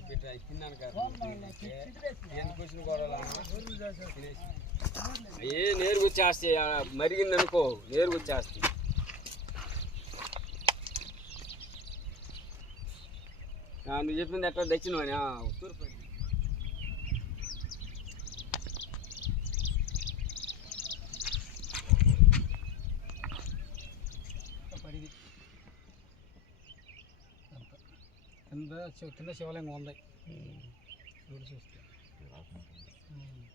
పెట్టా తిన్నాను కదా. ఎందుకు వచ్చిన గొడవలు? ఏ నేరుగా మరిగింది అనుకో నేరుగా వచ్చేస్తాయి నువ్వు చెప్పింది ఎట్లా తెచ్చినవా తూర్పు కింద శివ- కింద శివలింగం ఉంది చూడు చూస్తే ఉమ్.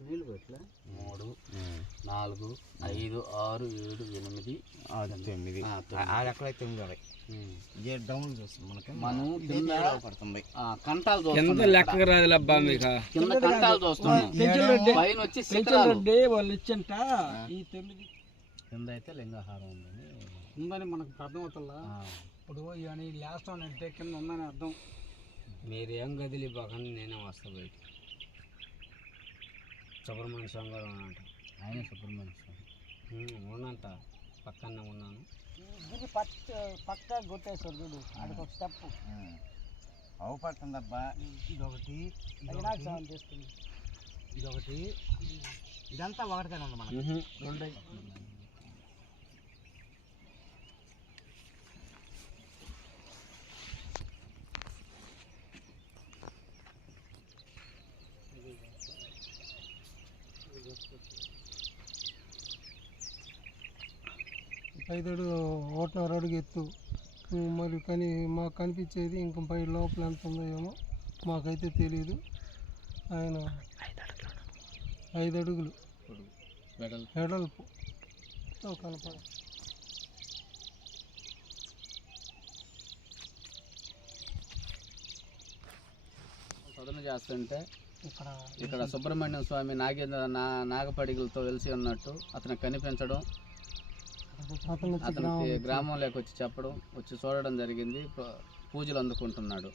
నీళ్ళు పెట్టలే మూడు నాలుగు ఐదు ఆరు ఏడు ఎనిమిది. తొమ్మిది. ఏడు డౌన్లు చూస్తుంది మనకి. మనం కింద పడుతుంది. కంటాలు మీకు. కింద కంటాలు పైన వచ్చి వాళ్ళు ఇచ్చంట ఈ తొమ్మిది. కింద అయితే లింగాహారం ఉందని. ఉందని మనకు అర్థమవుతుందా ఆ, ఇప్పుడు లాస్ట్ వన్ అంటే కింద ఉందని అర్థం. మీరేం గదిలి బాగా నేనే వస్తా బయట సుబ్రహ్మణ్య స్వామి గారు ఉన్నంట ఆయన సుబ్రహ్మణ్య స్వామి. ఉమ్, ఉన్నంట పక్కనే ఉన్నాను. ఇది పక్క పక్క కొట్టేస్తారు చూడు ఆడికి ఒక స్టెప్ అవు పడుతుందబ్బా ఇదొకటి చేస్తుంది. ఇదొకటి ఇదంతా ఒకటిగానే ఉంది మనకి. రెండై ఐదుడు ఒకటిన్నర అడుగు ఎత్తు. మరి కానీ మాకు కనిపించేది ఇంకా పై లోపల ఎంత ఉందో ఏమో మాకైతే తెలియదు ఆయన ఐదు అడుగులు వెడల్పు కనపడ. చేస్తుంటే ఇక్కడ ఇక్కడ సుబ్రహ్మణ్యం స్వామి నాగేంద్ర నా నాగపడిగలతో వెలిసి ఉన్నట్టు అతనికి కనిపించడం అతను గ్రామంలోకి వచ్చి చెప్పడం వచ్చి చూడడం జరిగింది. పూజలు అందుకుంటున్నాడు.